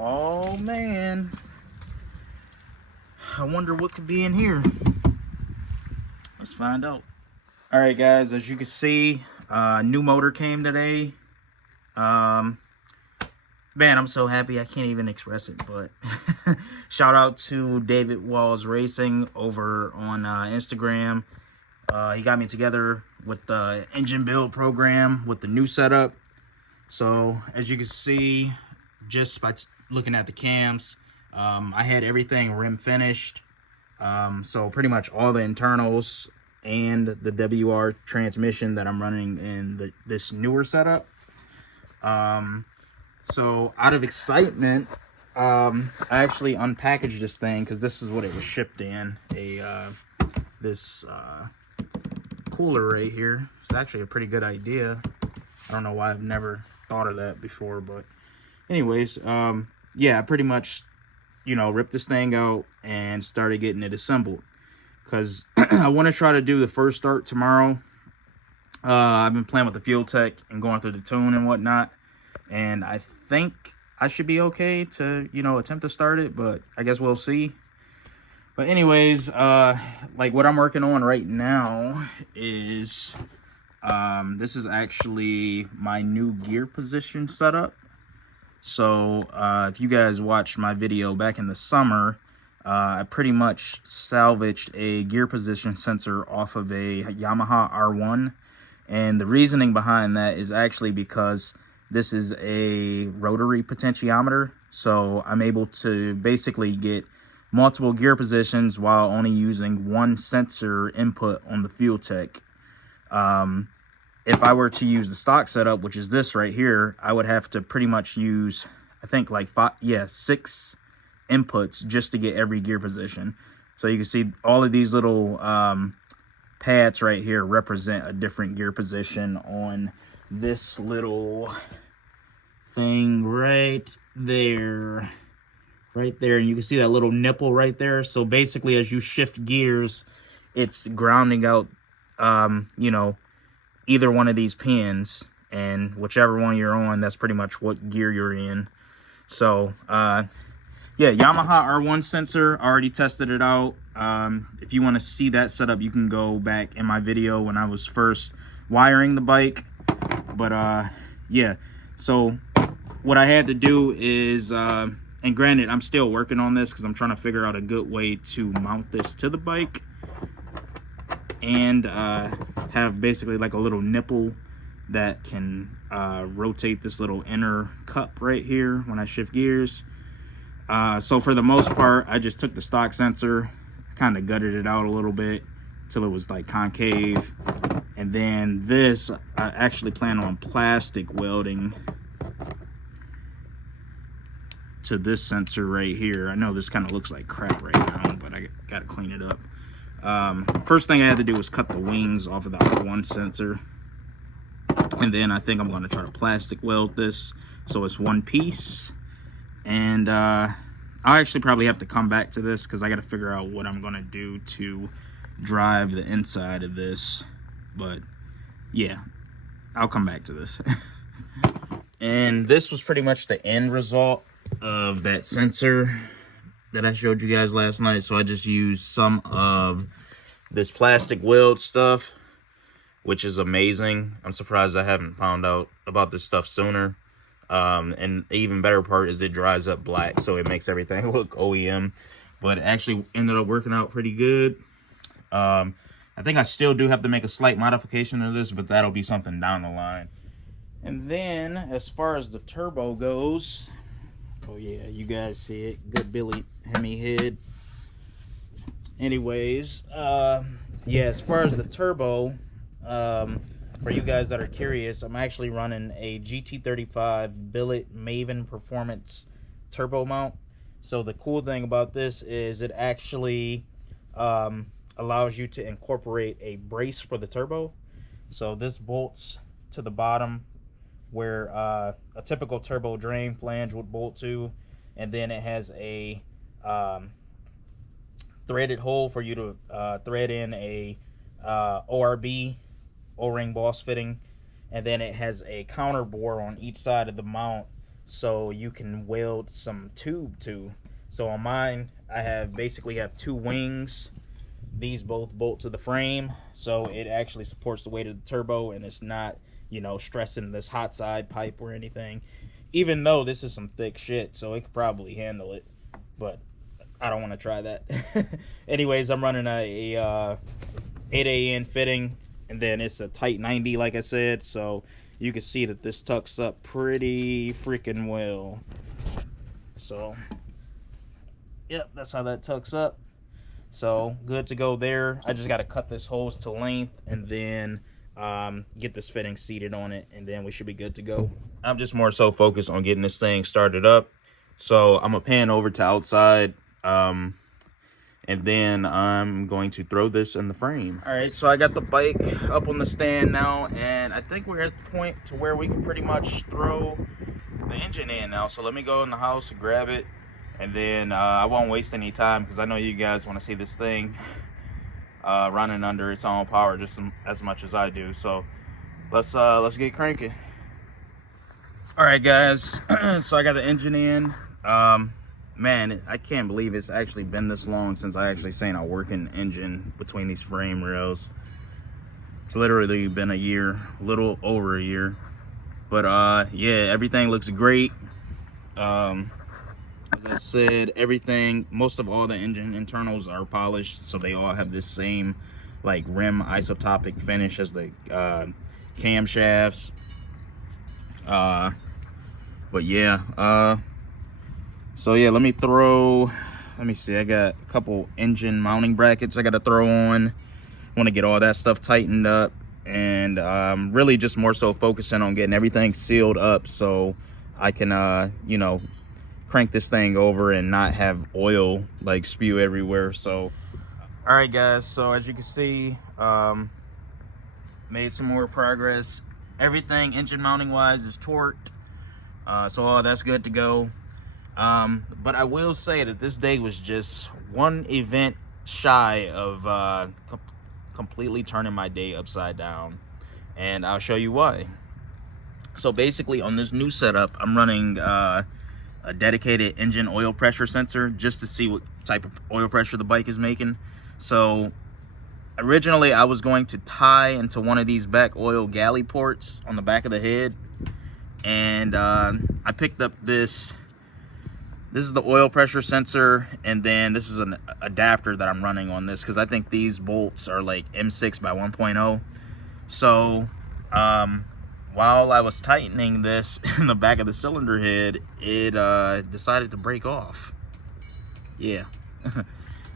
Oh man, I wonder what could be in here. Let's find out. All right, guys, as you can see, new motor came today. Man, I'm so happy I can't even express it, but shout out to David Walls Racing over on Instagram. He got me together with the engine build program with the new setup. So as you can see, just by looking at the cams, I had everything rim finished. So pretty much all the internals and the WR transmission that I'm running in this newer setup. So out of excitement, I actually unpackaged this thing because this is what it was shipped in. This cooler right here. It's actually a pretty good idea. I don't know why I've never thought of that before, but anyways, yeah, I pretty much, ripped this thing out and started getting it assembled because I want to try to do the first start tomorrow. I've been playing with the fuel tech and going through the tune and whatnot, and I think I should be okay to, attempt to start it, but I guess we'll see. But anyways, like what I'm working on right now is, this is actually my new gear position setup. So, if you guys watched my video back in the summer, I pretty much salvaged a gear position sensor off of a Yamaha R1. And the reasoning behind that is actually because this is a rotary potentiometer. So I'm able to basically get multiple gear positions while only using one sensor input on the fuel tech. If I were to use the stock setup, which is this right here, I would have to pretty much use, I think like 6 inputs just to get every gear position. So you can see all of these little pads right here represent a different gear position on this little thing right there. Right there, and you can see that little nipple right there. So basically, as you shift gears, it's grounding out, either one of these pins, and whichever one you're on, that's pretty much what gear you're in. So, yeah, Yamaha R1 sensor, already tested it out. If you want to see that setup, you can go back in my video when I was first wiring the bike. But, yeah, so what I had to do is, and granted, I'm still working on this because I'm trying to figure out a good way to mount this to the bike and have basically like a little nipple that can rotate this little inner cup right here when I shift gears. So for the most part, I just took the stock sensor, kind of gutted it out a little bit till it was like concave. And then this, I actually plan on plastic welding to this sensor right here. I know this kind of looks like crap right now, but I gotta clean it up. First thing I had to do was cut the wings off of the R1 sensor, and then I think I'm going to try to plastic weld this so it's one piece. And I'll actually probably have to come back to this because I got to figure out what I'm going to do to drive the inside of this. But yeah, I'll come back to this. And this was pretty much the end result of that sensor that I showed you guys last night. So I just used some of this plastic weld stuff, which is amazing. I'm surprised I haven't found out about this stuff sooner. And the even better part is it dries up black, so it makes everything look OEM. But it actually ended up working out pretty good. I think I still do have to make a slight modification of this, but that'll be something down the line. And then as far as the turbo goes, oh yeah, you guys see it. Good Billy Hemi head. Anyways, yeah, as far as the turbo, for you guys that are curious, I'm actually running a GT35 Billet Maven Performance turbo mount. So the cool thing about this is it actually allows you to incorporate a brace for the turbo. So this bolts to the bottom where a typical turbo drain flange would bolt to, and then it has a threaded hole for you to thread in a ORB O-ring boss fitting, and then it has a counter bore on each side of the mount so you can weld some tube to. So on mine, I basically have two wings. These both bolt to the frame, so it actually supports the weight of the turbo, and it's not, you know, stressing this hot side pipe or anything. Even though this is some thick shit, so it could probably handle it, but I don't want to try that. Anyways, I'm running a 8AN fitting, and then it's a tight 90, like I said, so you can see that this tucks up pretty freaking well. So, yep, that's how that tucks up. So, good to go there. I just got to cut this hose to length, and then get this fitting seated on it, and then we should be good to go. I'm just more so focused on getting this thing started up. So, I'm going to pan over to outside. And then I'm going to throw this in the frame. All right, so I got the bike up on the stand now, and I think we're at the point to where we can pretty much throw the engine in now. So let me go in the house and grab it, and then I won't waste any time because I know you guys want to see this thing running under its own power just as much as I do. So let's get cranking. All right, guys. So I got the engine in. Man, I can't believe it's actually been this long since I actually seen a working engine between these frame rails. It's literally been a year, a little over a year. But yeah, everything looks great. As I said, everything, most of all the engine internals are polished, so they all have this same like rim isotopic finish as the camshafts. But yeah, so yeah, let me see, I got a couple engine mounting brackets I gotta throw on. Want to get all that stuff tightened up, and really just more so focusing on getting everything sealed up so I can you know, crank this thing over and not have oil like spew everywhere. So all right, guys, so as you can see, made some more progress. Everything engine mounting wise is torqued, so all that's good to go. But I will say that this day was just one event shy of completely turning my day upside down, and I'll show you why. So basically on this new setup, I'm running a dedicated engine oil pressure sensor just to see what type of oil pressure the bike is making. So originally I was going to tie into one of these back oil galley ports on the back of the head, and I picked up this is the oil pressure sensor, and then this is an adapter that I'm running on this because I think these bolts are like M6 by 1.0. So while I was tightening this in the back of the cylinder head, it decided to break off. Yeah.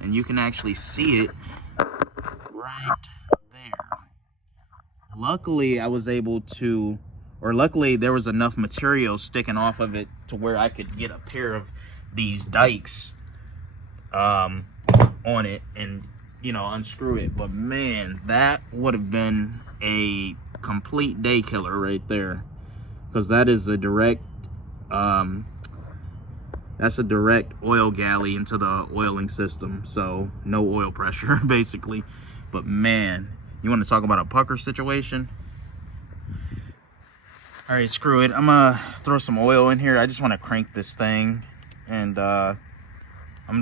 And you can actually see it right there. Luckily I was able to, or luckily there was enough material sticking off of it to where I could get a pair of these dikes on it and, you know, unscrew it. But man, that would have been a complete day killer right there, because that is a direct that's a direct oil galley into the oiling system, so no oil pressure basically. But man, you want to talk about a pucker situation? All right, screw it, I'm gonna throw some oil in here. I just want to crank this thing, and I'm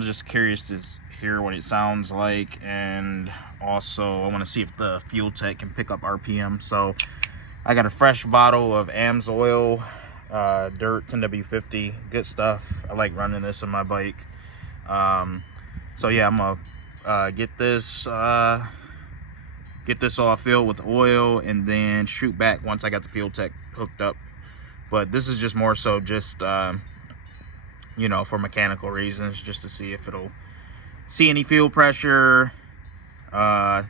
just curious to hear what it sounds like, and also I want to see if the fuel tech can pick up RPM. So I got a fresh bottle of AMSOIL Dirt 10W50, good stuff. I like running this on my bike. So yeah, I'm gonna get this all filled with oil and then shoot back once I got the fuel tech hooked up. But this is just more so just you know, for mechanical reasons, just to see if it'll see any fuel pressure, and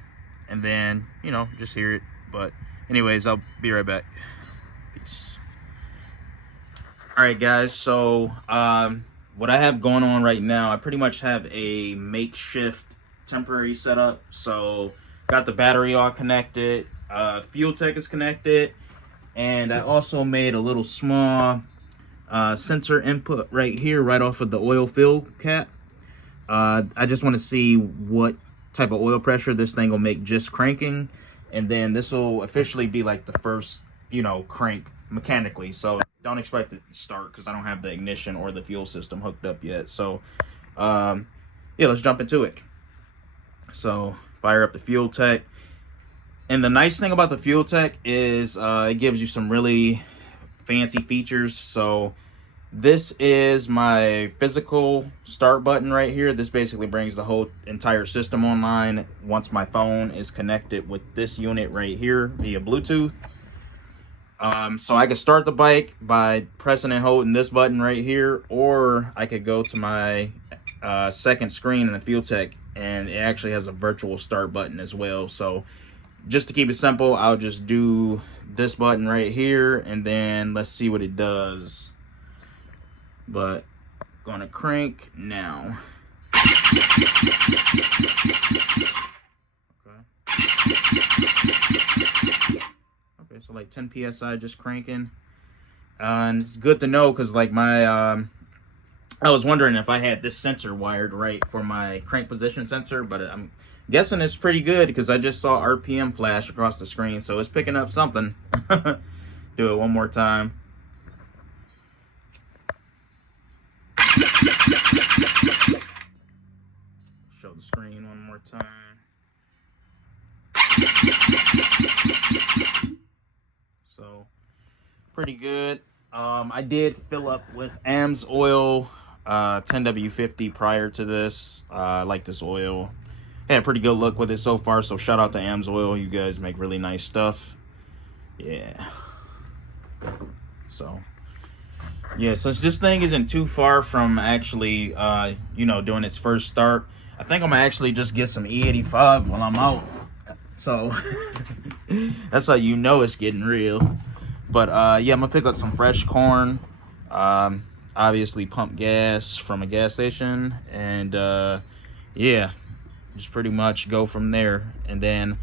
then, you know, just hear it. But anyways, I'll be right back. Peace. All right, guys, so what I have going on right now, I pretty much have a makeshift temporary setup. So got the battery all connected, fuel tech is connected, and I also made a little small sensor input right here, right off of the oil fill cap. I just want to see what type of oil pressure this thing will make just cranking, and then this will officially be like the first, you know, crank mechanically. So don't expect it to start because I don't have the ignition or the fuel system hooked up yet. So yeah, let's jump into it. So fire up the fuel tech. And the nice thing about the fuel tech is it gives you some really fancy features. So this is my physical start button right here. This basically brings the whole entire system online once my phone is connected with this unit right here via Bluetooth. So I could start the bike by pressing and holding this button right here, or I could go to my second screen in the fuel tech, and it actually has a virtual start button as well. So just to keep it simple, I'll just do this button right here, and then let's see what it does. But gonna crank now. Okay, so like 10 psi just cranking. And it's good to know because like my I was wondering if I had this sensor wired right for my crank position sensor, but I'm guessing it's pretty good because I just saw RPM flash across the screen, so it's picking up something. Do it one more time. Show the screen one more time. So pretty good. I did fill up with AMS oil 10W50 prior to this. I like this oil. Had a pretty good look with it so far, so shout out to AMS oil. You guys make really nice stuff. Yeah. So yeah, since this thing isn't too far from actually you know, doing its first start, I think I'm gonna actually just get some E85 while I'm out. So that's how you know it's getting real. But yeah, I'm gonna pick up some fresh corn, obviously pump gas from a gas station, and yeah, just pretty much go from there, and then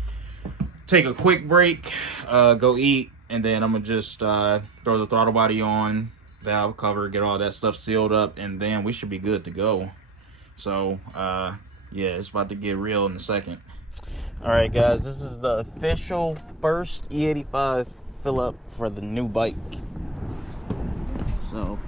take a quick break, go eat, and then I'm gonna just throw the throttle body on, valve cover, get all that stuff sealed up, and then we should be good to go. So yeah, it's about to get real in a second. All right, guys, this is the official first E85 fill up for the new bike. So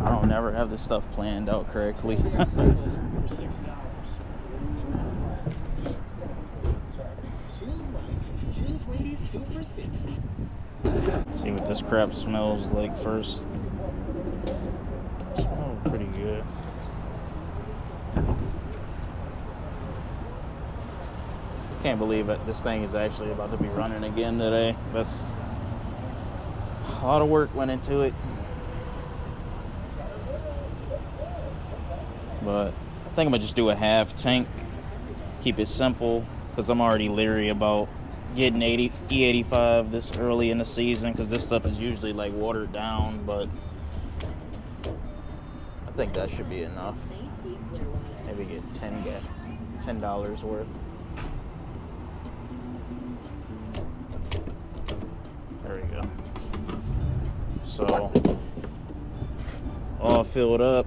I don't never have this stuff planned out correctly. See what this crap smells like first. It smells pretty good. Can't believe it. This thing is actually about to be running again today. That's a lot of work went into it. But I think I'm gonna just do a half tank. Keep it simple because I'm already leery about getting E85 this early in the season because this stuff is usually like watered down, but I think that should be enough. Maybe get $10 worth. There we go. So all filled up.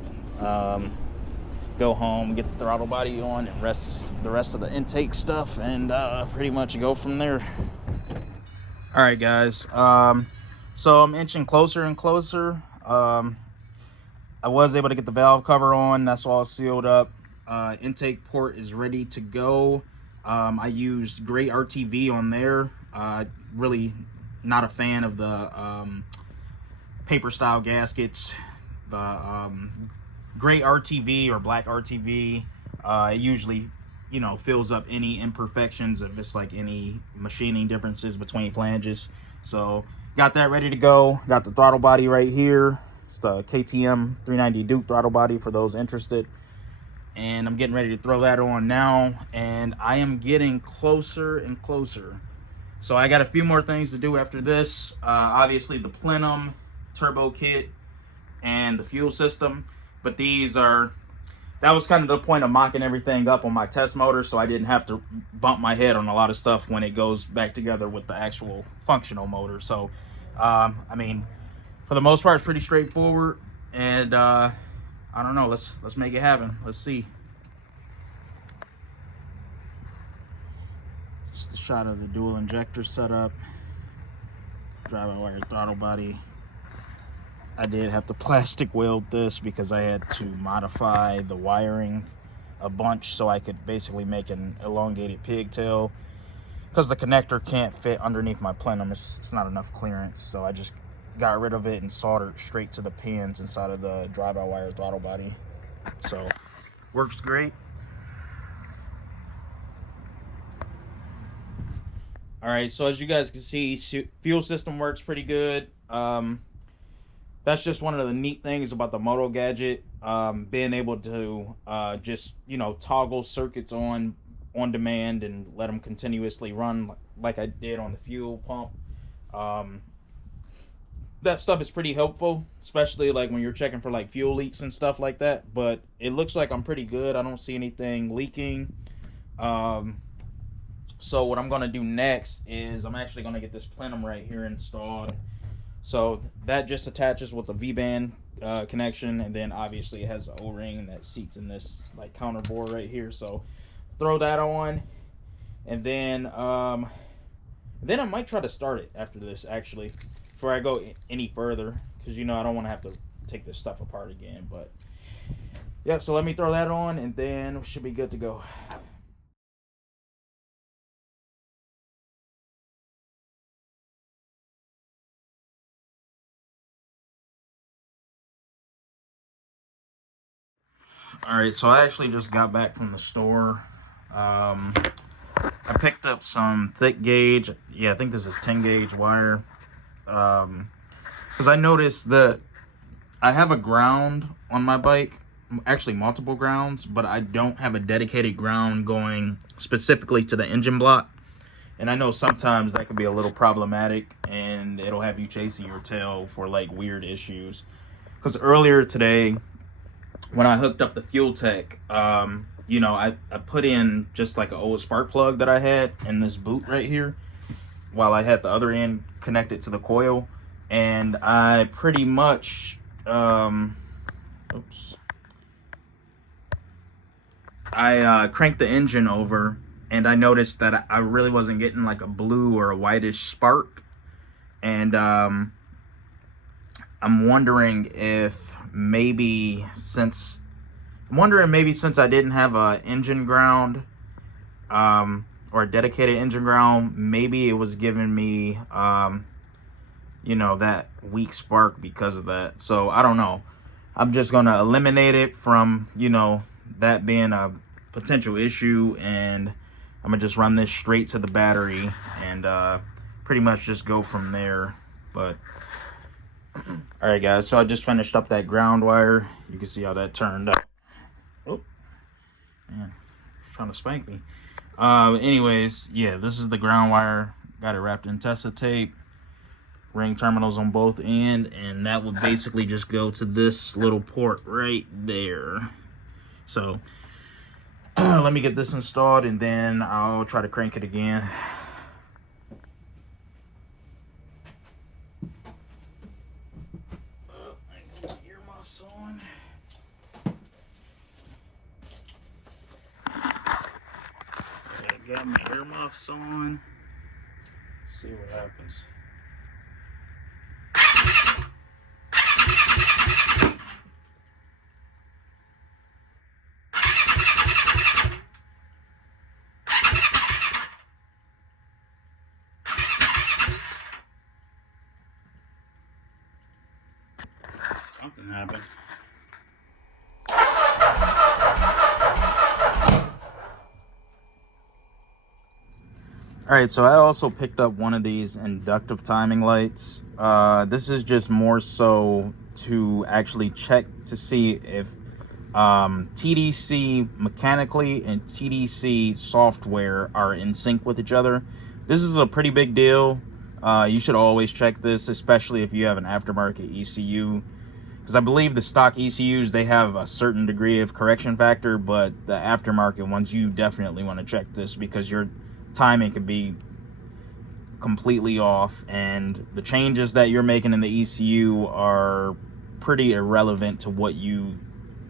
Go home, get the throttle body on, and the rest of the intake stuff, and pretty much go from there. All right, guys. So I'm inching closer and closer. I was able to get the valve cover on. That's all sealed up. Intake port is ready to go. I used great RTV on there. Really not a fan of the paper style gaskets. The gray RTV or black RTV, it usually, you know, fills up any imperfections if it's like any machining differences between flanges. So got that ready to go. Got the throttle body right here. It's the KTM 390 Duke throttle body for those interested. And I'm getting ready to throw that on now, and I am getting closer and closer. So I got a few more things to do after this. Obviously the plenum, turbo kit, and the fuel system. But that was kind of the point of mocking everything up on my test motor, so I didn't have to bump my head on a lot of stuff when it goes back together with the actual functional motor. So, I mean, for the most part, it's pretty straightforward. And I don't know, let's make it happen. Let's see. Just a shot of the dual injector setup. Drive-by-wire throttle body. I did have to plastic weld this because I had to modify the wiring a bunch so I could basically make an elongated pigtail, because the connector can't fit underneath my plenum. It's not enough clearance, so I just got rid of it and soldered straight to the pins inside of the drive-by-wire throttle body. So works great. All right, so as you guys can see, fuel system works pretty good. That's just one of the neat things about the Moto Gadget, being able to just, you know, toggle circuits on demand and let them continuously run like I did on the fuel pump. That stuff is pretty helpful, especially like when you're checking for like fuel leaks and stuff like that. But it looks like I'm pretty good. I don't see anything leaking. So what I'm going to do next is I'm actually going to get this plenum right here installed. So that just attaches with a V-band connection, and then obviously it has an O-ring that seats in this like counter bore right here. So throw that on, and then I might try to start it after this, actually, before I go any further, because, you know, I don't want to have to take this stuff apart again. But yeah, so let me throw that on, and then we should be good to go. Alright, so I actually just got back from the store. I picked up some thick gauge. Yeah, I think this is 10 gauge wire. Because I noticed that I have a ground on my bike. Actually, multiple grounds. But I don't have a dedicated ground going specifically to the engine block. And I know sometimes that can be a little problematic. And it'll have you chasing your tail for like weird issues. Because earlier today, when I hooked up the fuel tech, you know, I put in just like an old spark plug that I had in this boot right here, while I had the other end connected to the coil, and I pretty much, I cranked the engine over, and I noticed that I really wasn't getting like a blue or a whitish spark, and I'm wondering if maybe since I didn't have a engine ground, or a dedicated engine ground, maybe it was giving me you know, that weak spark because of that. So I don't know. I'm just gonna eliminate it from, you know, that being a potential issue, and I'm gonna just run this straight to the battery and pretty much just go from there. But alright guys, so I just finished up that ground wire. You can see how that turned out. Oh man, he's trying to spank me. Anyways, yeah, this is the ground wire. Got it wrapped in Tessa tape, ring terminals on both ends, and that would basically just go to this little port right there. So let me get this installed, and then I'll try to crank it again. Got my earmuffs on. See what happens. Something happened. Alright, so I also picked up one of these inductive timing lights. This is just more so to actually check to see if TDC mechanically and TDC software are in sync with each other. This is a pretty big deal. You should always check this, especially if you have an aftermarket ECU. Because I believe the stock ECUs, they have a certain degree of correction factor, but the aftermarket ones, you definitely want to check this, because your timing could be completely off, and the changes that you're making in the ECU are pretty irrelevant to what you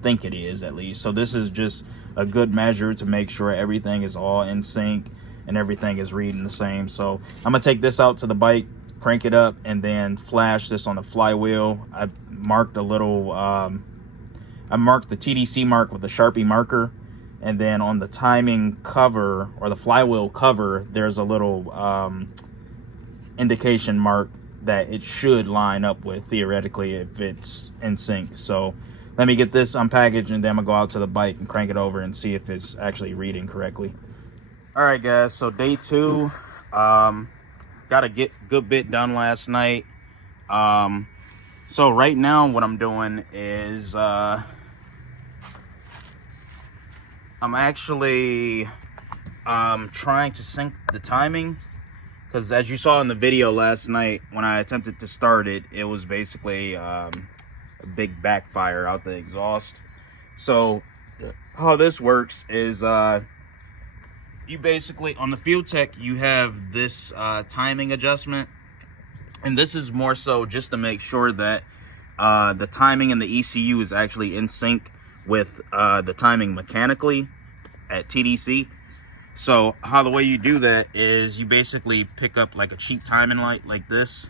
think it is, at least. So this is just a good measure to make sure everything is all in sync. and everything is reading the same. So I'm gonna take this out to the bike, crank it up, and then flash this on the flywheel. I marked a little I marked the TDC mark with a Sharpie marker, and then on the timing cover, or the flywheel cover, there's a little indication mark that it should line up with, theoretically, if it's in sync. So let me get this unpackaged, and then I'm gonna go out to the bike and crank it over and see if it's actually reading correctly. All right, guys, so day 2, got a good bit done last night. So right now what I'm doing is I'm actually trying to sync the timing, because as you saw in the video last night when I attempted to start it, it was basically a big backfire out the exhaust. So how this works is you basically, on the Fuel Tech, you have this timing adjustment, and this is more so just to make sure that the timing in the ECU is actually in sync with the timing mechanically at TDC. So how the way you do that is you basically pick up like a cheap timing light like this,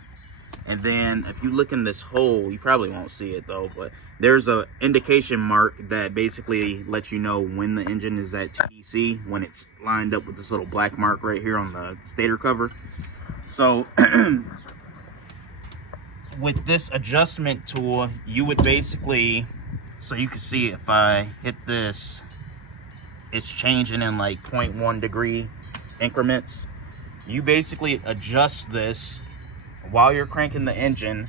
and then if you look in this hole, you probably won't see it though, but there's a indication mark that basically lets you know when the engine is at TDC, when it's lined up with this little black mark right here on the stator cover. So with this adjustment tool, you would basically, so you can see if I hit this, it's changing in like 0.1 degree increments. You basically adjust this while you're cranking the engine,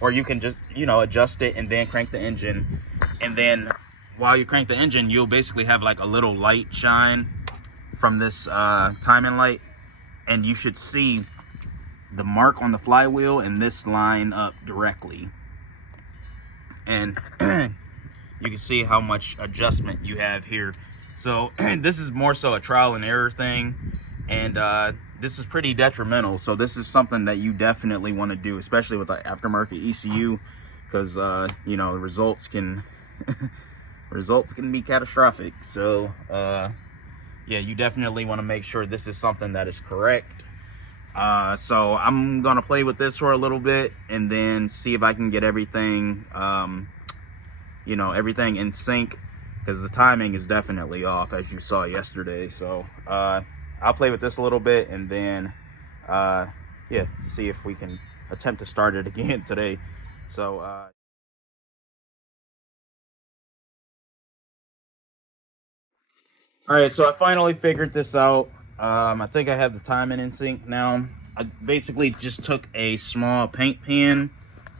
or you can just, you know, adjust it and then crank the engine, and then while you crank the engine, you'll basically have like a little light shine from this timing light, and you should see the mark on the flywheel and this line up directly, and you can see how much adjustment you have here. So this is more so a trial and error thing, and this is pretty detrimental. So this is something that you definitely want to do, especially with the aftermarket ECU, because you know, the results can be catastrophic. So yeah, you definitely want to make sure this is something that is correct. So I'm gonna play with this for a little bit and then see if I can get everything you know, everything in sync, because the timing is definitely off, as you saw yesterday. So I'll play with this a little bit, and then yeah, see if we can attempt to start it again today. So all right, so I finally figured this out. I think I have the timing in sync now. I basically just took a small paint pen,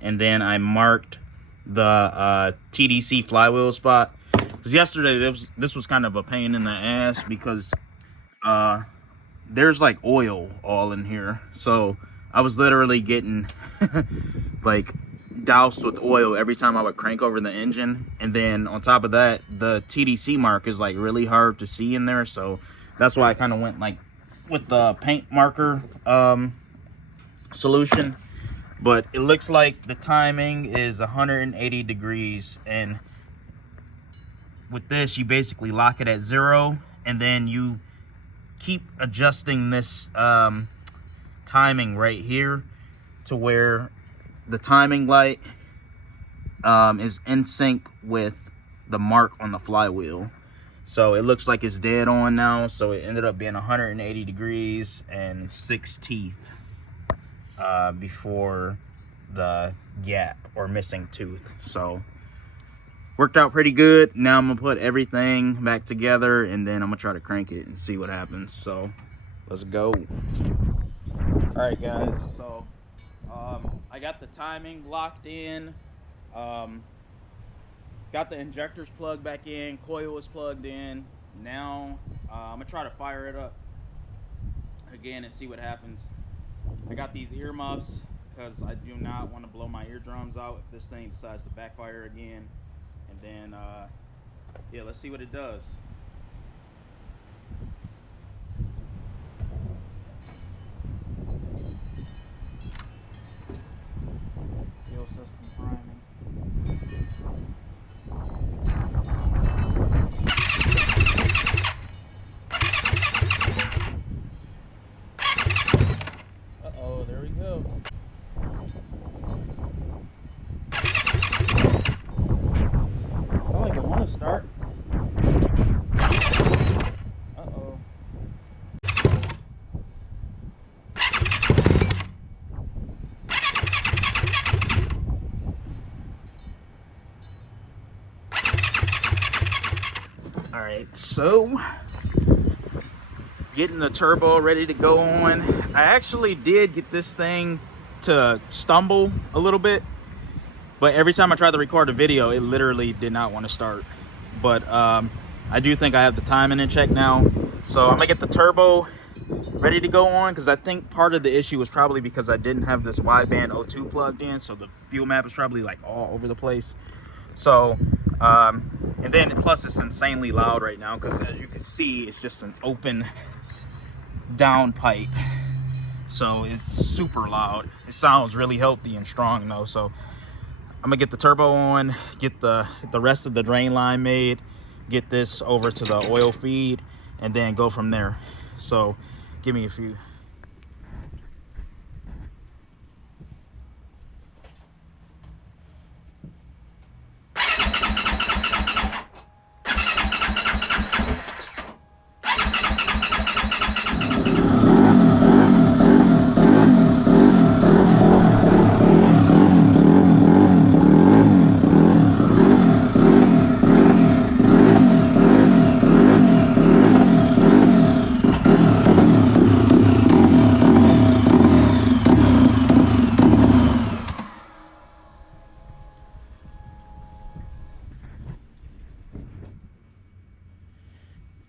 and then I marked the TDC flywheel spot. Because yesterday this was kind of a pain in the ass, because there's like oil all in here. So I was literally getting like doused with oil every time I would crank over the engine. And then on top of that, the TDC mark is like really hard to see in there. So that's why I kind of went like with the paint marker solution. But it looks like the timing is 180 degrees, and with this you basically lock it at 0, and then you keep adjusting this timing right here to where the timing light is in sync with the mark on the flywheel. So it looks like it's dead on now. So it ended up being 180 degrees and 6 teeth before the gap or missing tooth. So worked out pretty good. Now I'm gonna put everything back together, and then I'm gonna try to crank it and see what happens. So let's go. All right, guys, so I got the timing locked in, got the injectors plugged back in, coil is plugged in. Now I'm gonna try to fire it up again and see what happens. I got these earmuffs because I do not want to blow my eardrums out if this thing decides to backfire again. And then yeah, let's see what it does. Fuel system priming. go. I like it want to start. Uh-oh. All right, so getting the turbo ready to go on. I actually did get this thing to stumble a little bit, but every time I tried to record a video, it literally did not want to start. But I do think I have the timing in check now, so I'm gonna get the turbo ready to go on, because I think part of the issue was probably because I didn't have this wideband O2 plugged in, so the fuel map is probably like all over the place. So and then plus it's insanely loud right now, because as you can see, it's just an open down pipe, so it's super loud. It sounds really healthy and strong though. So I'm gonna get the turbo on, get the rest of the drain line made, get this over to the oil feed, and then go from there. So give me a few.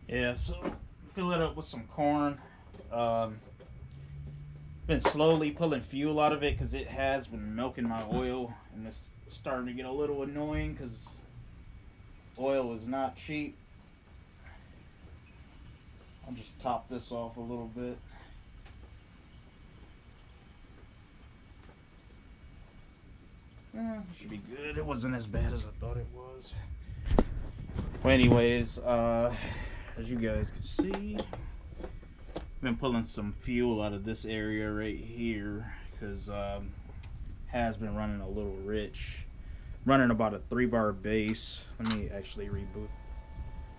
Yeah, so fill it up with some corn. Been slowly pulling fuel out of it because it has been milking my oil, and it's starting to get a little annoying because oil is not cheap. I'll just top this off a little bit. Should be good. It wasn't as bad as I thought it was. Well, anyways, as you guys can see, I've been pulling some fuel out of this area right here because has been running a little rich. Running about a 3-bar base. Let me actually reboot.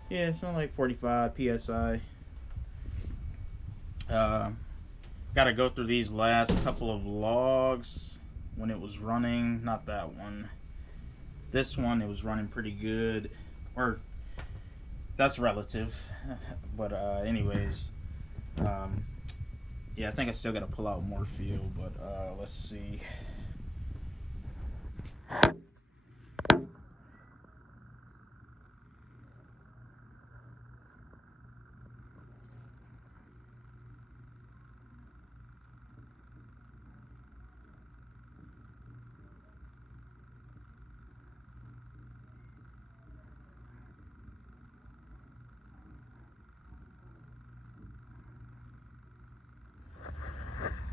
Yeah, it's only like 45 psi. Got to go through these last couple of logs when it was running. Not that one. This one, it was running pretty good. Or that's relative. But anyways, yeah, I think I still got to pull out more fuel, but let's see.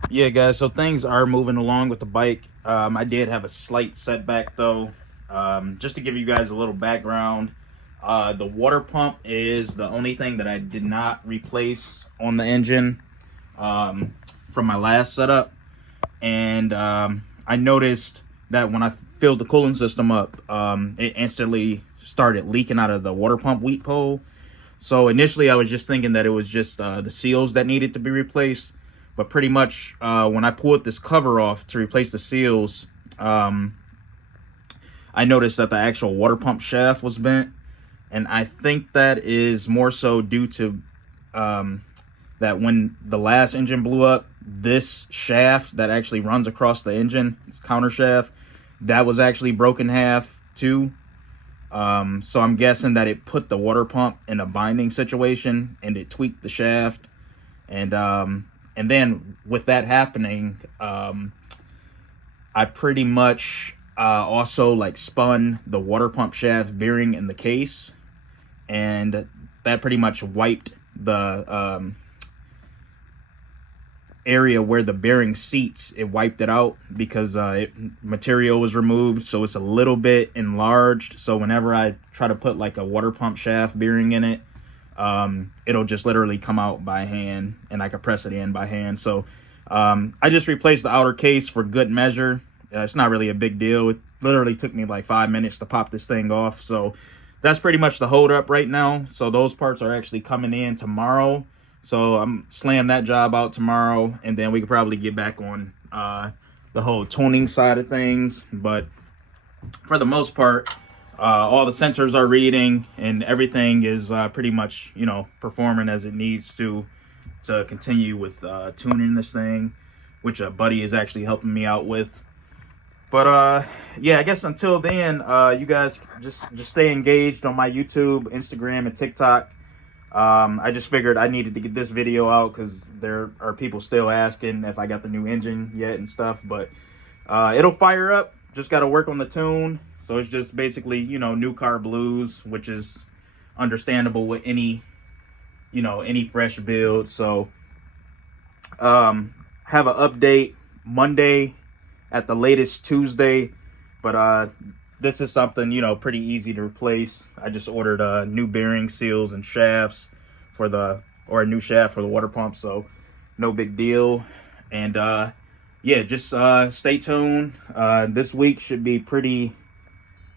Yeah, guys, so things are moving along with the bike. I did have a slight setback though. Just to give you guys a little background, the water pump is the only thing that I did not replace on the engine from my last setup. And I noticed that when I filled the cooling system up, it instantly started leaking out of the water pump weep hole. So initially I was just thinking that it was just the seals that needed to be replaced. But pretty much when I pulled this cover off to replace the seals, I noticed that the actual water pump shaft was bent. And I think that is more so due to that when the last engine blew up, this shaft that actually runs across the engine, this counter shaft, that was actually broken in half too. So I'm guessing that it put the water pump in a binding situation and it tweaked the shaft. And then with that happening, I pretty much also like spun the water pump shaft bearing in the case, and that pretty much wiped the area where the bearing seats. It wiped it out because material was removed, so it's a little bit enlarged. So whenever I try to put like a water pump shaft bearing in it, it'll just literally come out by hand, and I can press it in by hand. So I just replaced the outer case for good measure. It's not really a big deal. It literally took me like 5 minutes to pop this thing off. So that's pretty much the hold up right now. So those parts are actually coming in tomorrow. So I'm slaying that job out tomorrow, and then we could probably get back on the whole tuning side of things. But for the most part, all the sensors are reading, and everything is pretty much, you know, performing as it needs to continue with tuning this thing, which a buddy is actually helping me out with. But yeah, I guess until then, you guys just stay engaged on my YouTube, Instagram, and TikTok. I just figured I needed to get this video out because there are people still asking if I got the new engine yet and stuff. But it'll fire up. Just got to work on the tune. So it's just basically, you know, new car blues, which is understandable with any, you know, any fresh build. So have an update Monday, at the latest Tuesday. But this is something, you know, pretty easy to replace. I just ordered new bearing seals and shafts for or a new shaft for the water pump, so no big deal. And yeah, just stay tuned. This week should be pretty,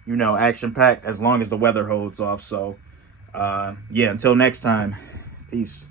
you know, action packed as long as the weather holds off. So yeah, until next time, peace.